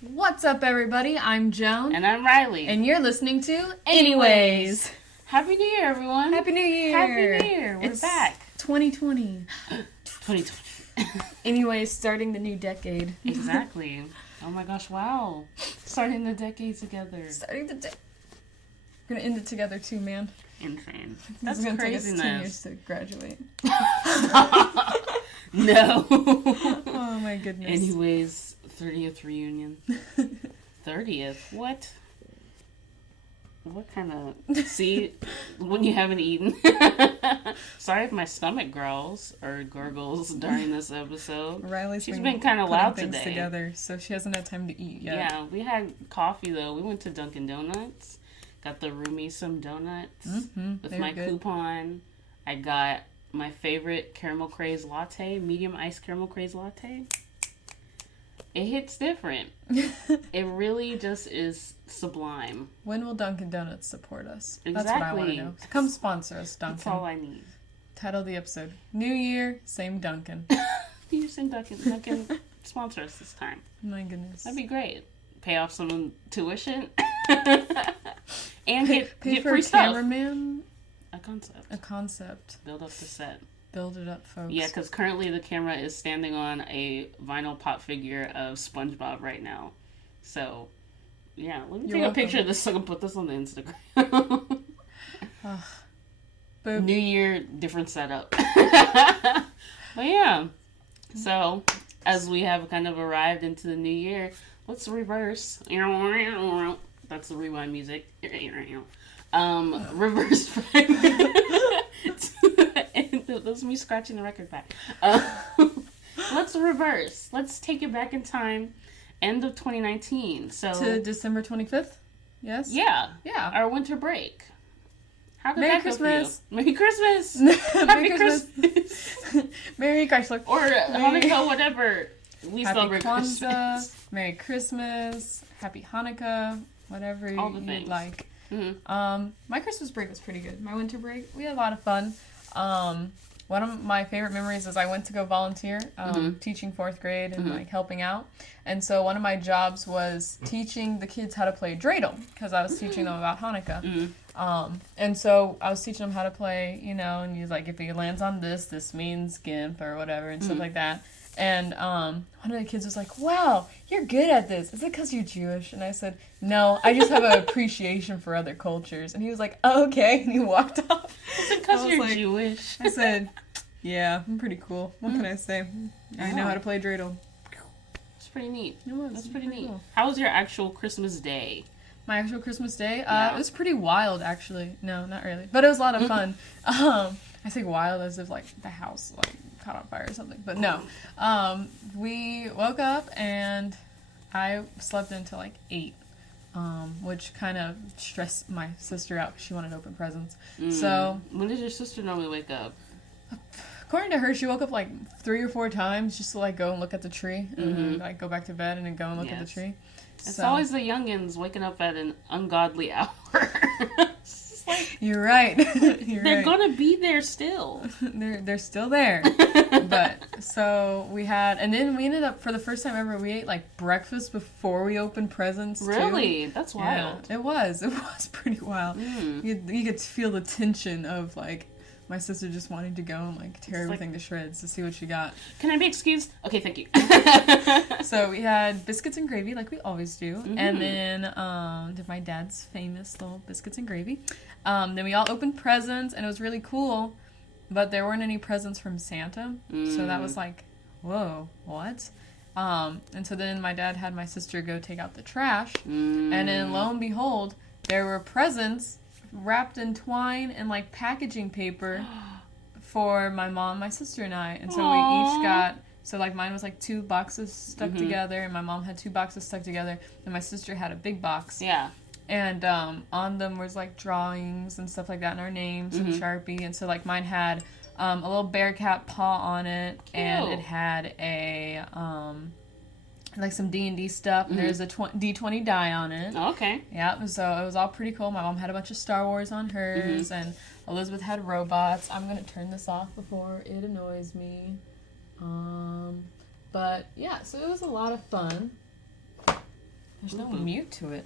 What's up, everybody? I'm Joan. And I'm Reilly. And you're listening to Anyways. Happy New Year, everyone. Happy New Year. Happy New Year. We're back. 2020. 2020. Anyways, starting the new decade. Exactly. Oh my gosh, wow. Starting the decade together. We're going to end it together too, man. Insane. That's It's going to take us craziness. 10 years to graduate. No. Oh my goodness. Anyways, 30th reunion. 30th? What? What kind of... See, when you haven't eaten. Sorry if my stomach growls or gurgles during this episode. She's been kind of loud things today. Together, so she hasn't had time to eat yet. Yeah, we had coffee, though. We went to Dunkin' Donuts. Got the Roomy some donuts with my coupon. I got my favorite caramel craze latte, medium iced caramel craze latte. It hits different. It really just is sublime. When will Dunkin' Donuts support us? Exactly. That's what I want to know. Come sponsor us, Dunkin'. That's all I need. Title of the episode: New Year, same Dunkin'. New Year, same Dunkin'. Dunkin' sponsor us this time. My goodness. That'd be great. Pay off some tuition. And pay get for free a stuff. cameraman. A concept. Build up the set. Build it up, folks. Yeah, because currently the camera is standing on a vinyl pop figure of SpongeBob right now. So, yeah, let me take a picture of this so I can put this on the Instagram. New Year, different setup. But yeah, so as we have kind of arrived into the new year, let's reverse. That's the rewind music. Reverse that's me scratching the record back. Let's reverse. Let's take it back in time. End of 2019. So to December 25th? Yes? Yeah. Yeah. Our winter break. How did Merry that Christmas. go for you? Merry Christmas. Merry Christmas. Merry Chrysler. Or Hanukkah, whatever. We celebrate Kwanzaa, Christmas. Merry Christmas. Happy Hanukkah. Whatever you'd like. Mm-hmm. My Christmas break was pretty good. My winter break, we had a lot of fun. One of my favorite memories is I went to go volunteer, teaching 4th grade and like helping out. And so one of my jobs was teaching the kids how to play dreidel because I was teaching them about Hanukkah. And so I was teaching them how to play, and he's like, if he lands on this means gimp or whatever and stuff like that. And one of the kids was like, wow, you're good at this. Is it because you're Jewish? And I said, no, I just have an appreciation for other cultures. And he was like, oh, okay. And he walked off. Is it because you're Jewish? I said, yeah, I'm pretty cool. What can I say? I know how to play dreidel. It's pretty neat. It was. That's pretty neat. Cool. How was your actual Christmas day? My actual Christmas day? It was pretty wild, actually. No, not really. But it was a lot of fun. I say wild as if, like, the house, like, caught on fire or something. But no. We woke up and I slept until, like, 8. Which kind of stressed my sister out because she wanted to open presents. So when does your sister normally wake up? According to her, she woke up like 3 or 4 times just to like go and look at the tree and like go back to bed and then go and look at the tree. It's always the youngins waking up at an ungodly hour. You're right. They're gonna be there still. They're still there. But so we had, and then we ended up for the first time ever. We ate like breakfast before we opened presents. Really? Too. That's wild. Yeah, it was pretty wild. You could feel the tension of like my sister just wanting to go and like tear everything to shreds to see what she got. Can I be excused? Okay, thank you. So we had biscuits and gravy like we always do, and then did my dad's famous little biscuits and gravy. Then we all opened presents, and it was really cool, but there weren't any presents from Santa, so that was like, whoa, what? And so then my dad had my sister go take out the trash, and then lo and behold, there were presents wrapped in twine and like packaging paper for my mom, my sister, and I. And so we each got, so like mine was like 2 boxes stuck together, and my mom had 2 boxes stuck together, and my sister had a big box. Yeah. And on them was like drawings and stuff like that, and our names and Sharpie. And so like mine had a little bear cat paw on it, and it had a like some D&D stuff, and there's a D20 die on it. Oh, okay. Yeah, so it was all pretty cool. My mom had a bunch of Star Wars on hers, and Elizabeth had robots. I'm going to turn this off before it annoys me. But, yeah, so it was a lot of fun. There's no mute to it.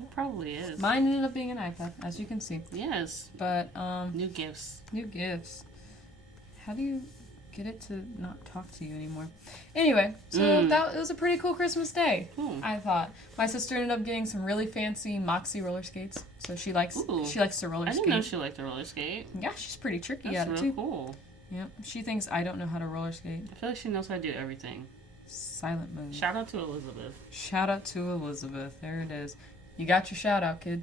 It probably is. Mine ended up being an iPad, as you can see. Yes. But, new gifts. New gifts. How do you get it to not talk to you anymore? Anyway, so it was a pretty cool Christmas day, I thought. My sister ended up getting some really fancy Moxie roller skates. So she likes to roller skate. I didn't know she liked to roller skate. Yeah, she's pretty tricky at it, too. That's cool. Yep. She thinks I don't know how to roller skate. I feel like she knows how to do everything. Silent mode. Shout out to Elizabeth. Shout out to Elizabeth. There it is. You got your shout out, kid.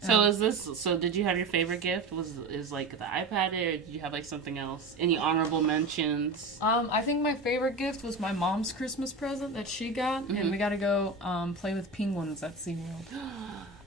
So did you have your favorite gift? Is like the iPad, or did you have like something else? Any honorable mentions? I think my favorite gift was my mom's Christmas present that she got, and we got to go play with penguins at SeaWorld.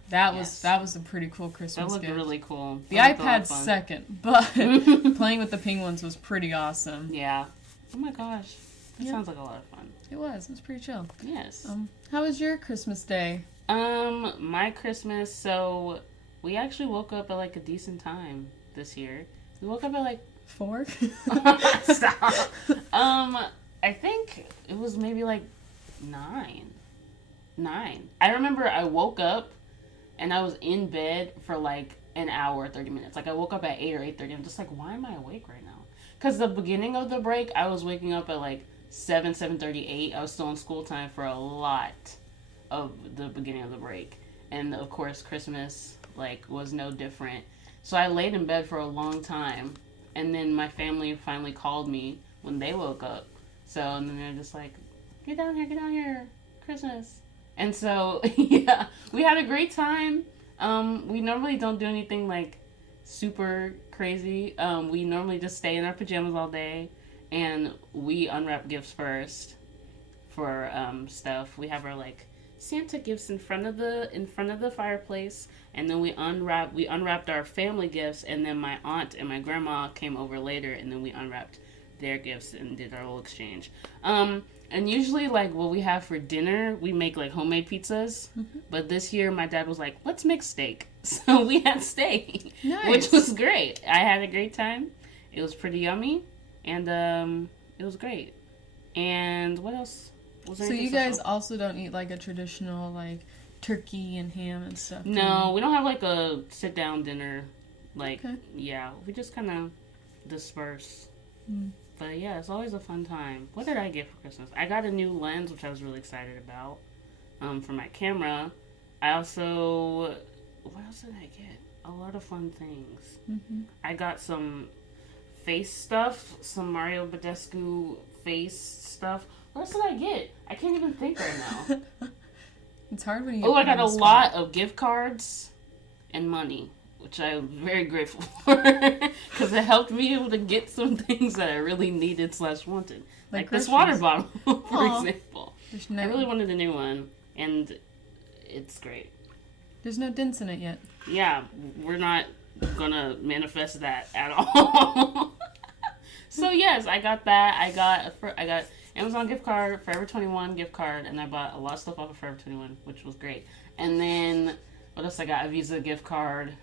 That was a pretty cool Christmas gift. That looked really cool. The iPad's second, but playing with the penguins was pretty awesome. Yeah. Oh my gosh. That sounds like a lot of fun. It was pretty chill. Yes. How was your Christmas day? My Christmas, so we actually woke up at like a decent time this year. We woke up at like 4? Stop. I think it was maybe like 9. I remember I woke up and I was in bed for like an hour, 30 minutes. Like I woke up at 8 or 8:30. I'm just like, why am I awake right now? Because the beginning of the break, I was waking up at like 7:38. I was still in school time for a lot of the beginning of the break. And of course, Christmas like was no different. So I laid in bed for a long time. And then my family finally called me when they woke up. So, and then they're just like, get down here, Christmas. And so, yeah, we had a great time. We normally don't do anything like super crazy. We normally just stay in our pajamas all day, and we unwrap gifts first for stuff. We have our like Santa gifts in front of the fireplace, and then we unwrapped our family gifts, and then my aunt and my grandma came over later, and then we unwrapped their gifts and did our little exchange. And usually, like, what we have for dinner, we make, like, homemade pizzas. Mm-hmm. But this year, my dad was like, let's make steak. So we had steak, which was great. I had a great time. It was pretty yummy. And it was great. And what else? So you guys also don't eat, like, a traditional, like, turkey and ham and stuff? No, we don't have, like, a sit-down dinner. Like, yeah, we just kind of disperse. Mm. But yeah, it's always a fun time. What did I get for Christmas? I got a new lens, which I was really excited about, for my camera. I also, what else did I get? A lot of fun things. Mm-hmm. I got some face stuff, some Mario Badescu face stuff. What else did I get? I can't even think right now. It's hard when you. Oh, I got a lot of gift cards and money, which I'm very grateful for, because it helped me able to get some things that I really needed / wanted. Like this water bottle, for example. I really wanted a new one, and it's great. There's no dents in it yet. Yeah, we're not gonna manifest that at all. So yes, I got that. I got Amazon gift card, Forever 21 gift card, and I bought a lot of stuff off of Forever 21, which was great. And then, what else I got? A Visa gift card.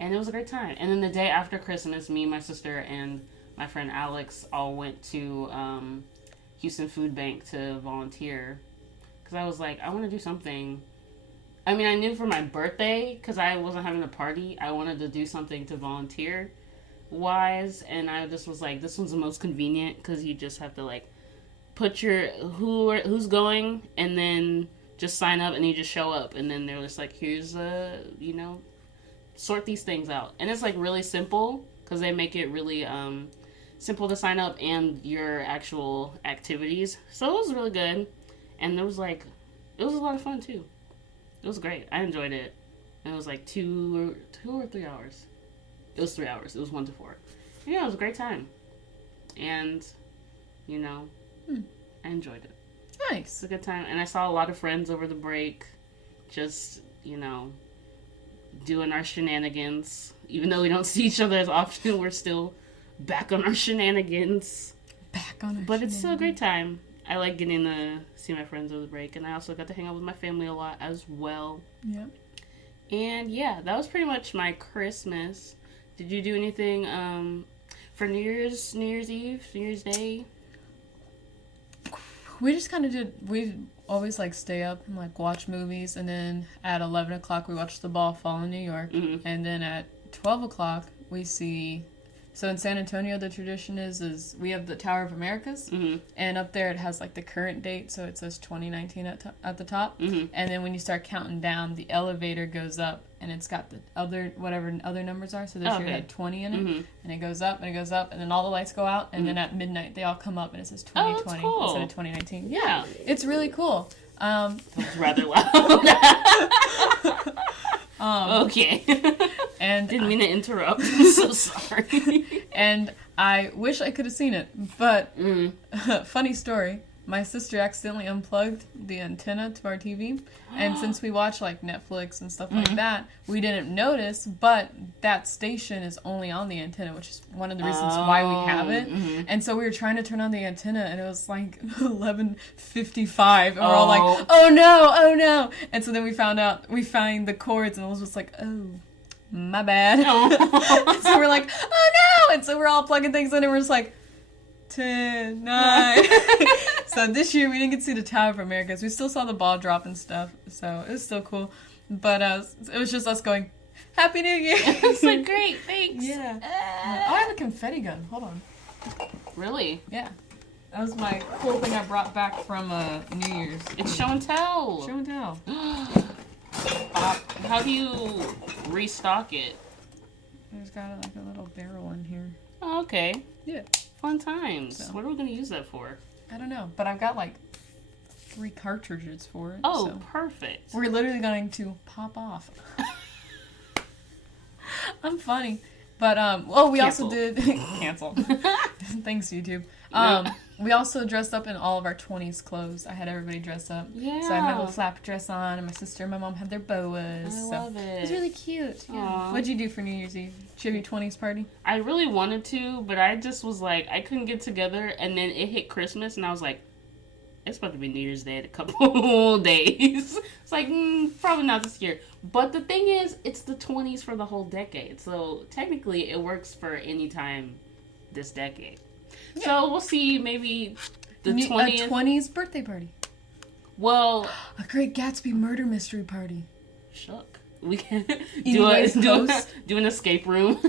And it was a great time. And then the day after Christmas, me, my sister, and my friend Alex all went to Houston Food Bank to volunteer. Because I was like, I want to do something. I mean, I knew for my birthday, because I wasn't having a party, I wanted to do something to volunteer-wise. And I just was like, this one's the most convenient, because you just have to, like, put your who's going, and then just sign up, and you just show up. And then they're just like, here's sort these things out. And it's like really simple, because they make it really simple to sign up and your actual activities. So it was really good. And it was a lot of fun too. It was great. I enjoyed it. And it was like 2 or 3 hours. It was 3 hours. It was 1 to 4. Yeah, it was a great time. And I enjoyed it. Nice. It's a good time. And I saw a lot of friends over the break, just doing our shenanigans. Even though we don't see each other as often, we're still back on our shenanigans. But it's still a great time. I like getting to see my friends over the break, and I also got to hang out with my family a lot as well. Yeah. And yeah, that was pretty much my Christmas. Did you do anything for New Year's Eve, New Year's Day? We just kind of did. We always like stay up and like watch movies, and then at 11 o'clock we watch The Ball Fall in New York, and then at 12 o'clock we see. So in San Antonio, the tradition is we have the Tower of Americas, and up there it has like the current date, so it says 2019 at the top, and then when you start counting down, the elevator goes up, and it's got the whatever other numbers are. So this year it had 20 in it, and it goes up and it goes up, and then all the lights go out, and then at midnight they all come up, and it says 2020 instead of 2019. Yeah, it's really cool. That was rather loud. Okay. And didn't mean to interrupt. I'm so sorry. And I wish I could have seen it, but funny story. My sister accidentally unplugged the antenna to our TV, and since we watch like Netflix and stuff like that, we didn't notice, but that station is only on the antenna, which is one of the reasons why we have it. And so we were trying to turn on the antenna, and it was like 11:55, and we're all like, oh no. And so then we find the cords, and it was just like, oh, my bad. So we're like, oh no! And so we're all plugging things in, and we're just like, 10, 9. So this year we didn't get to see the Tower of Americas. We still saw the ball drop and stuff, so it was still cool. But it was just us going, Happy New Year! It's like, great, thanks. Yeah. Oh, I have a confetti gun. Hold on. Really? Yeah. That was my cool thing I brought back from New Year's. It's show and tell. Show and tell. How do you restock it? There's got like a little barrel in here. Oh, okay. Yeah. Fun times. So. What are we going to use that for? I don't know, but I've got like 3 cartridges for it. Oh, so perfect. We're literally going to pop off. I'm funny. But, we also did... Cancel. Thanks, YouTube. We also dressed up in all of our 20s clothes. I had everybody dress up. Yeah. So I had my little flap dress on, and my sister and my mom had their boas. I love it. It was really cute. Yeah. What'd you do for New Year's Eve? Did you have your 20s party? I really wanted to, but I just was like, I couldn't get together, and then it hit Christmas, and I was like, it's about to be New Year's Day in a couple days. It's like, probably not this year. But the thing is, it's the 20s for the whole decade. So technically, it works for any time this decade. Yeah. So we'll see, maybe the 20th. A 20s birthday party. Well, a Great Gatsby murder mystery party. Shook. We can do an escape room.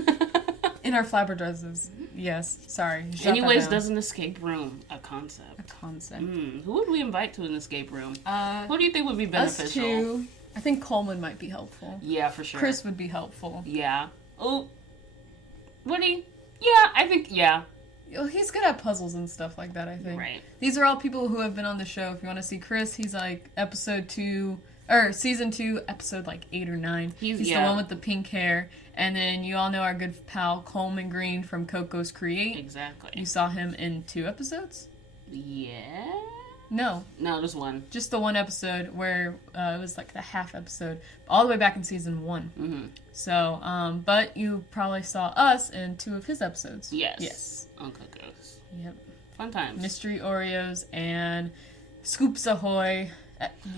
In our flapper dresses. Yes. Sorry. Anyways, does an escape room a concept? A concept. Who would we invite to an escape room? Who do you think would be beneficial? Us two. I think Coleman might be helpful. Yeah, for sure. Chris would be helpful. Yeah. Oh. Would he? Yeah, I think, yeah. He's good at puzzles and stuff like that, I think. Right. These are all people who have been on the show. If you want to see Chris, he's like season 2, episode like 8 or 9. He's the one with the pink hair. And then you all know our good pal Coleman Green from Coco's Create. Exactly. You saw him in 2 episodes? Yeah. No, just one. Just the one episode where it was like the half episode, all the way back in season 1. Mm-hmm. So, but you probably saw us in 2 of his episodes. Yes. On Coco's. Yep. Fun times. Mystery Oreos and Scoops Ahoy,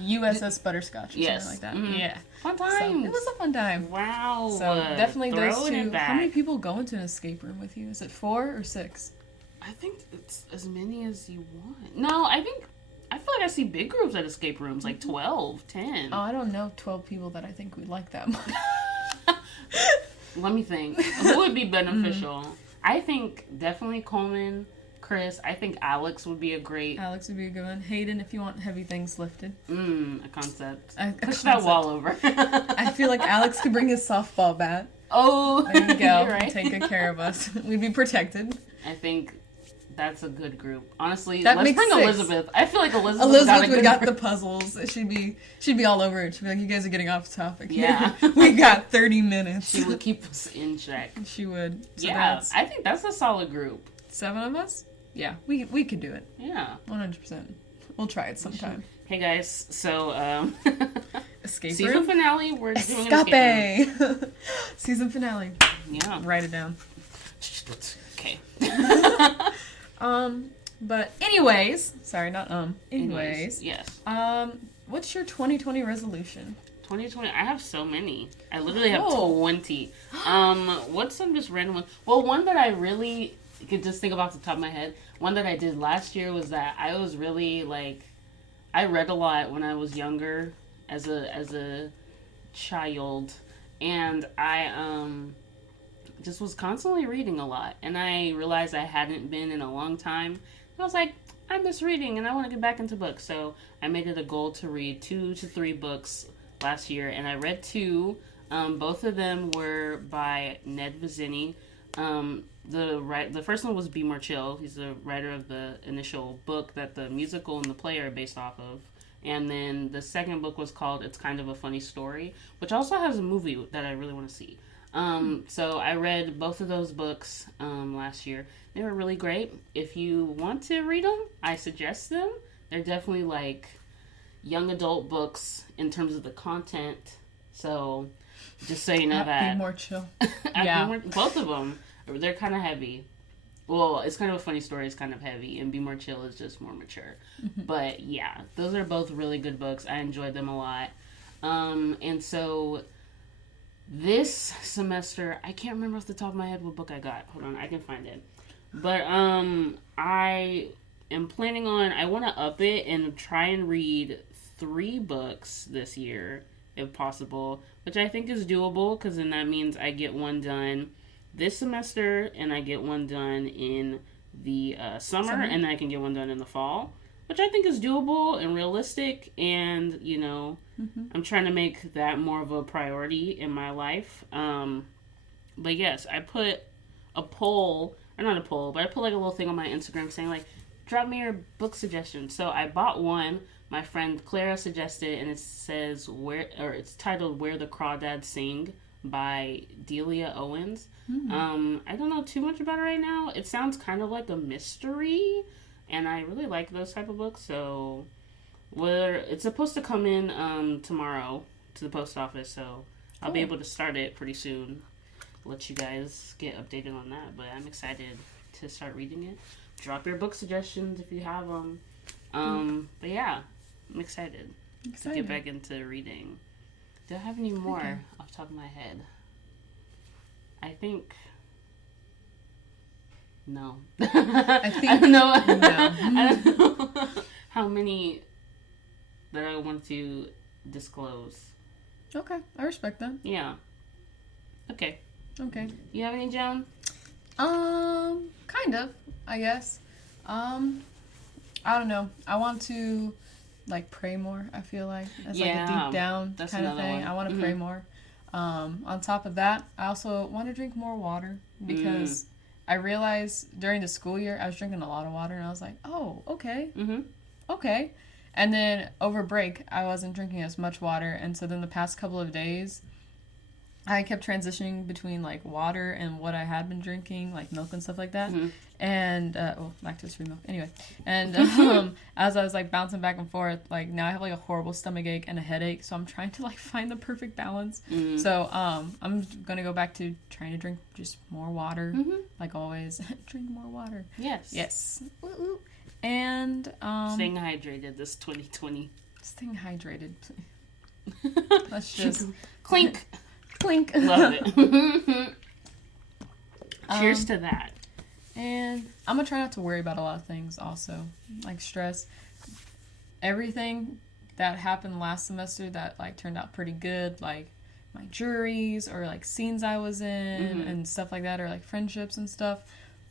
USS Butterscotch, or something like that. Mm-hmm. Yeah. Fun times. So, it was a fun time. Wow. So definitely those 2. How How many people go into an escape room with you? Is it 4 or 6? I think it's as many as you want. No, I feel like I see big groups at escape rooms, like 12, 10. Oh, I don't know 12 people that I think would like that much. Let me think. Who would be beneficial? I think definitely Coleman, Chris. I think Alex would be a good one. Hayden, if you want heavy things lifted. A concept. Push that wall over. I feel like Alex could bring his softball bat. Oh, there you go. You're right. Take good care of us. We'd be protected. I think that's a good group. Honestly, let's bring 6. Elizabeth. I feel like Elizabeth would got the puzzles. She'd be all over it. She'd be like, you guys are getting off topic. Yeah. We got 30 minutes. She would keep us in check. She would. So yeah, I think that's a solid group. 7 of us? Yeah, we could do it. Yeah. 100%. We'll try it sometime. Hey guys, so escape season room? Finale, we're doing an escape room. Season finale. Yeah. Write it down. Okay. But anyways, sorry, not anyways. Yes. What's your 2020 resolution? 2020, I have so many. I literally have 20. What's some just random one? Well, one that I really could just think about the top of my head. One that I did last year was that I was really like, I read a lot when I was younger, as a child, and I just was constantly reading a lot, and I realized I hadn't been in a long time. I was like, I miss reading, and I want to get back into books, so I made it a goal to read 2 to 3 books last year, and I read 2. Both of them were by Ned Vizzini. The first one was Be More Chill. He's the writer of the initial book that the musical and the play are based off of. And then the second book was called It's Kind of a Funny Story, which also has a movie that I really want to see. So I read both of those books last year. They were really great. If you want to read them, I suggest them. They're definitely like young adult books in terms of the content. So just so you know that. Be More Chill. Yeah. Both of them. They're kind of heavy. Well, It's Kind of a Funny Story is kind of heavy, and Be More Chill is just more mature. But yeah, those are both really good books. I enjoyed them a lot. And so this semester, I can't remember off the top of my head what book I got. Hold on, I can find it. But I am planning on, I want to up it and try and read 3 books this year, if possible, which I think is doable, because then that means I get one done this semester, and I get one done in the summer, and then I can get one done in the fall, which I think is doable and realistic, and, you know, I'm trying to make that more of a priority in my life. But yes, I put a poll, or not a poll, but I put like a little thing on my Instagram saying like, drop me your book suggestions. So I bought one. My friend Clara suggested, and it says it's titled Where the Crawdads Sing by Delia Owens. I don't know too much about it right now. It sounds kind of like a mystery, and I really like those type of books. So it's supposed to come in tomorrow to the post office, so I'll be able to start it pretty soon. Let you guys get updated on that, but I'm excited to start reading it. Drop your book suggestions if you have them. But yeah, I'm excited to get back into reading. Do I have any more off the top of my head? I think no. I don't know. I don't know how many that I want to disclose. Okay, I respect that. Yeah. Okay. You have any, Joan? Kind of, I guess. I don't know. I want to like pray more. I feel like that's like a deep down kind of thing. I want to pray more. On top of that, I also want to drink more water because I realized during the school year I was drinking a lot of water, and I was like, oh, okay, okay. And then over break, I wasn't drinking as much water, and so then the past couple of days, I kept transitioning between like water and what I had been drinking, like milk and stuff like that. And lactose-free milk. Anyway, and as I was like bouncing back and forth, like now I have like a horrible stomach ache and a headache, so I'm trying to like find the perfect balance. So I'm gonna go back to trying to drink just more water, like always. Drink more water. Yes. And staying hydrated this 2020. Staying hydrated. Let's just clink. Clink. Love it. Cheers to that. And I'm gonna try not to worry about a lot of things also, like stress. Everything that happened last semester that like turned out pretty good, like my juries or like scenes I was in and stuff like that, or like friendships and stuff,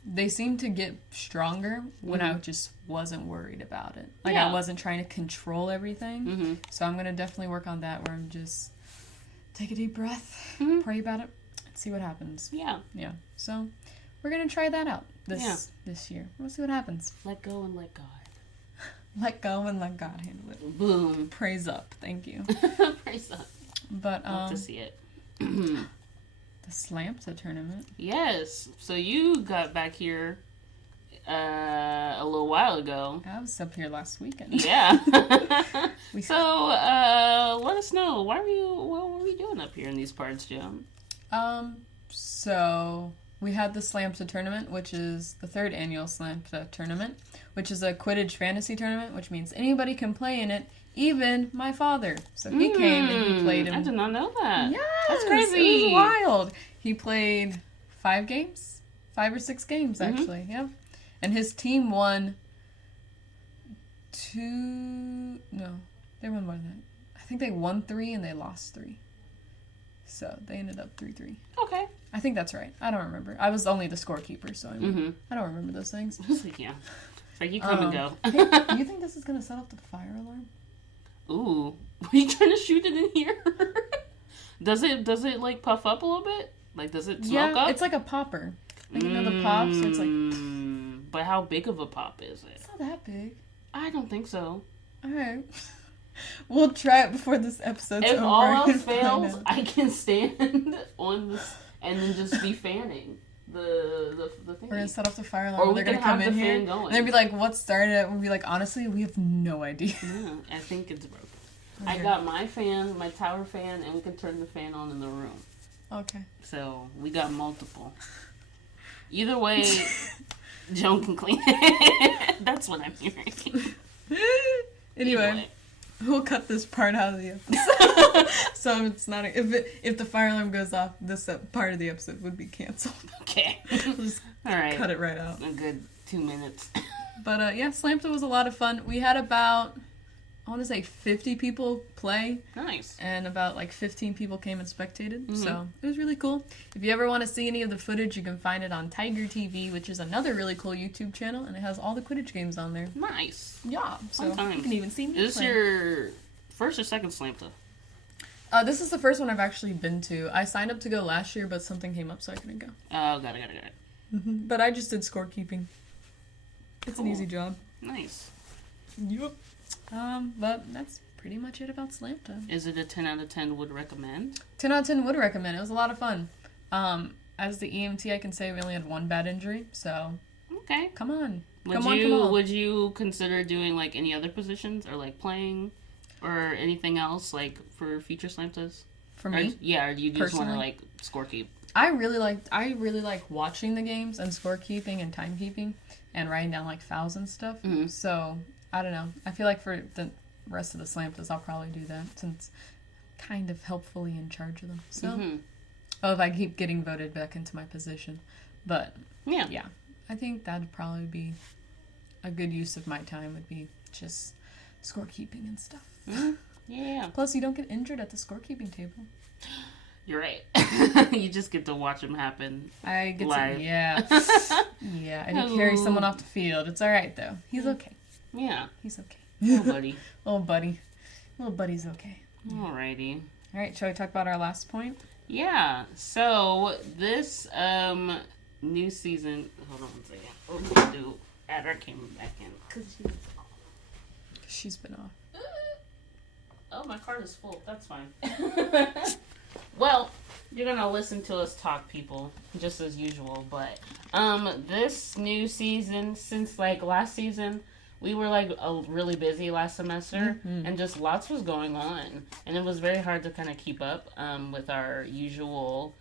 they seemed to get stronger when I just wasn't worried about it. Like I wasn't trying to control everything. So I'm gonna definitely work on that, where I'm just take a deep breath, pray about it, and see what happens. Yeah. So we're gonna try that out this year. We'll see what happens. Let go and let God. Let go and let God handle it. Boom. Praise up. Thank you. Praise up. But love to see it. The Slamta tournament. Yes. So you got back here a little while ago. I was up here last weekend. Yeah. So let us know, what were you doing up here in these parts, Joan? So we had the Slamta tournament, which is the 3rd annual Slamta tournament, which is a Quidditch fantasy tournament, which means anybody can play in it, even my father. So he came and he played him. I did not know that. Yes, that's crazy. It was wild. He played 5 games, 5 or 6 games, actually. Yep. And his team won 2... No, they won more than that. I think they won 3 and they lost 3. So they ended up 3-3. Okay. I think that's right. I don't remember. I was only the scorekeeper, so I don't remember those things. Yeah. It's like you come and go. Hey, do you think this is going to set off the fire alarm? Ooh. Are you trying to shoot it in here? Does it like puff up a little bit? Like, does it smoke up? It's like a popper. Like, you know the pop, so it's like... But how big of a pop is it? It's not that big. I don't think so. Alright. We'll try it before this episode's over. If all else fails, I can stand on this and then just be fanning the thing. We're gonna set off the fire alarm. Or they're gonna come in here. And they'll be like, "What started it?" We'll be like, "Honestly, we have no idea." Yeah, I think it's broken. I got my fan, my tower fan, and we can turn the fan on in the room. Okay. So we got multiple. Either way, Joan can clean it. That's what I'm hearing. Anyway, we'll cut this part out of the episode. So it's not if the fire alarm goes off, this part of the episode would be canceled. Okay. We'll just all right. Cut it right out. A good 2 minutes. But yeah, Slamta was a lot of fun. We had about, I want to say 50 people play. Nice. And about like 15 people came and spectated. So it was really cool. If you ever want to see any of the footage, you can find it on Tiger TV, which is another really cool YouTube channel, and it has all the Quidditch games on there. Nice. Yeah. So you can even see me. Is this your first or second Slamta? This is the first one I've actually been to. I signed up to go last year, but something came up, so I couldn't go. Oh, got it. But I just did scorekeeping. It's an easy job. Nice. Yep. But that's pretty much it about Slamta. Is it a 10 out of 10 would recommend? 10 out of 10 would recommend. It was a lot of fun. As the EMT, I can say we only had 1 bad injury, so... Okay. Come on. Would you consider doing, like, any other positions, or, like, playing, or anything else, like, for future Slamtas? For me? Or do you just want to, like, scorekeep? I really like watching the games and scorekeeping and timekeeping and writing down, like, fouls and stuff. So... I don't know. I feel like for the rest of the Slamtas, I'll probably do that since I'm kind of helpfully in charge of them. So, if I keep getting voted back into my position. But, yeah. I think that'd probably be a good use of my time would be just scorekeeping and stuff. Yeah. Plus, you don't get injured at the scorekeeping table. You're right. You just get to watch them happen. I get live. To, yeah. Yeah, I did carry someone off the field. It's alright, though. He's okay. Yeah. He's okay. Little buddy. Little buddy. Little buddy's okay. Alrighty. Alright, shall we talk about our last point? Yeah. So, this new season... Hold on 1 second. We're going to add our camera back in. Because she's been off. Oh, my card is full. That's fine. Well, you're going to listen to us talk, people. Just as usual. But, this new season, since, like, last season... We were, like, really busy last semester, and just lots was going on. And it was very hard to kind of keep up with our usual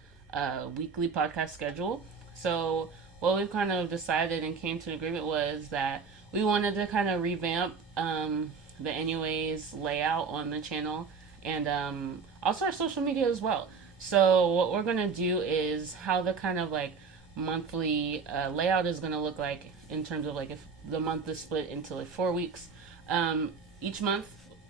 weekly podcast schedule. So what we've kind of decided and came to an agreement was that we wanted to kind of revamp the Anyways layout on the channel, and also our social media as well. So what we're going to do is how the kind of, like, monthly layout is going to look like in terms of, like, if the month is split into, like, 4 weeks. Each month,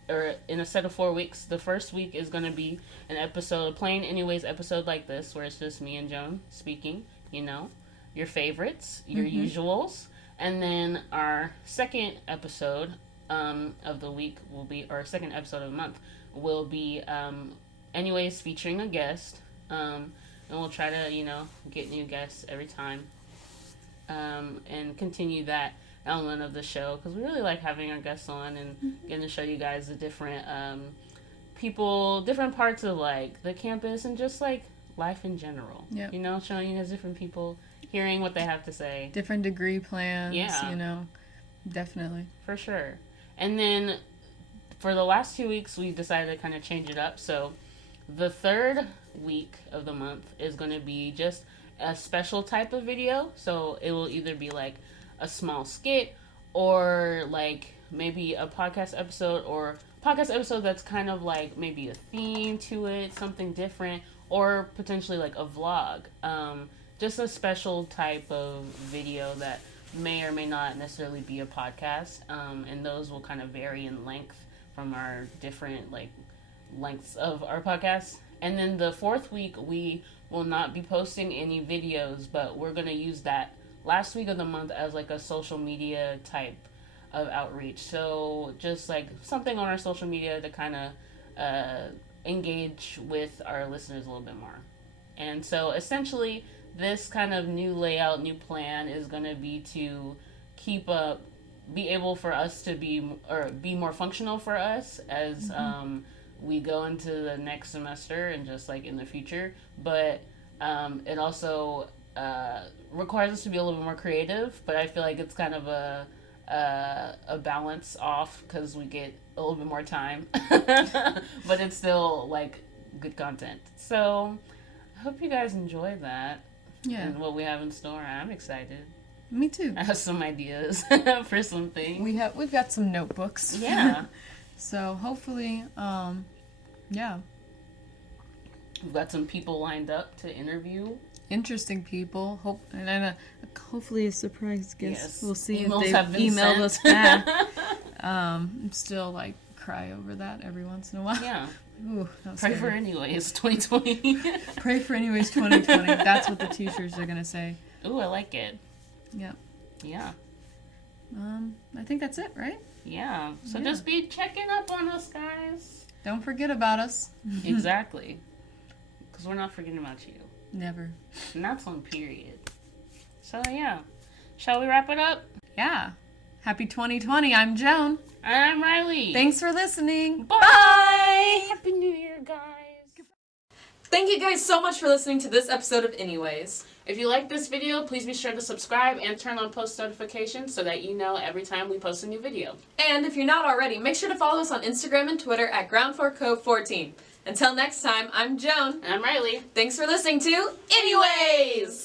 or in a set of 4 weeks, the first week is going to be an episode, a plain Anyways episode like this, where it's just me and Joan speaking, you know, your favorites, your usuals. And then our second episode of the week will be, or second episode of the month, will be Anyways featuring a guest. And we'll try to, you know, get new guests every time. And continue that element of the show, because we really like having our guests on and getting to show you guys the different people, different parts of, like, the campus and just, like, life in general. Yep. You know, showing you guys different people, hearing what they have to say. Different degree plans, yeah. You know, definitely. For sure. And then for the last 2 weeks, we decided to kind of change it up. So the third week of the month is going to be just a special type of video. So it will either be, like, a small skit, or, like, maybe a podcast episode, or a podcast episode that's kind of, like, maybe a theme to it, something different, or potentially, like, a vlog. just a special type of video that may or may not necessarily be a podcast, and those will kind of vary in length from our different lengths of our podcast. And then the fourth week we will not be posting any videos, but we're going to use that last week of the month as like a social media type of outreach. So just like something on our social media to kind of engage with our listeners a little bit more. And so essentially this kind of new layout, new plan is going to be to be able for us to be more functional for us as we go into the next semester and just like in the future. But it also requires us to be a little bit more creative, but I feel like it's kind of a balance off because we get a little bit more time, but it's still like good content. So I hope you guys enjoy that. Yeah. And what we have in store. I'm excited. Me too. I have some ideas for some things. We've got some notebooks. Yeah. So hopefully, yeah. We've got some people lined up to interview. Interesting people. Hopefully a surprise guest. Yes. We'll see Emails if they've emailed us back. I'm still like cry over that every once in a while. Yeah. Ooh, Pray for anyways 2020. Pray for anyways 2020. That's what the t-shirts are gonna say. Ooh, I like it. Yeah. Yeah. I think that's it, right? Yeah. So just be checking up on us, guys. Don't forget about us. Exactly. Because we're not forgetting about you. Never. And that's on period. So yeah. Shall we wrap it up? Yeah. Happy 2020. I'm Joan. I'm Reilly. Thanks for listening. Bye. Happy New Year, guys. Thank you guys so much for listening to this episode of Anyways. If you like this video, please be sure to subscribe and turn on post notifications so that you know every time we post a new video. And if you're not already, make sure to follow us on Instagram and Twitter at Ground4Cove14. Until next time, I'm Joan. And I'm Reilly. Thanks for listening to Anyways!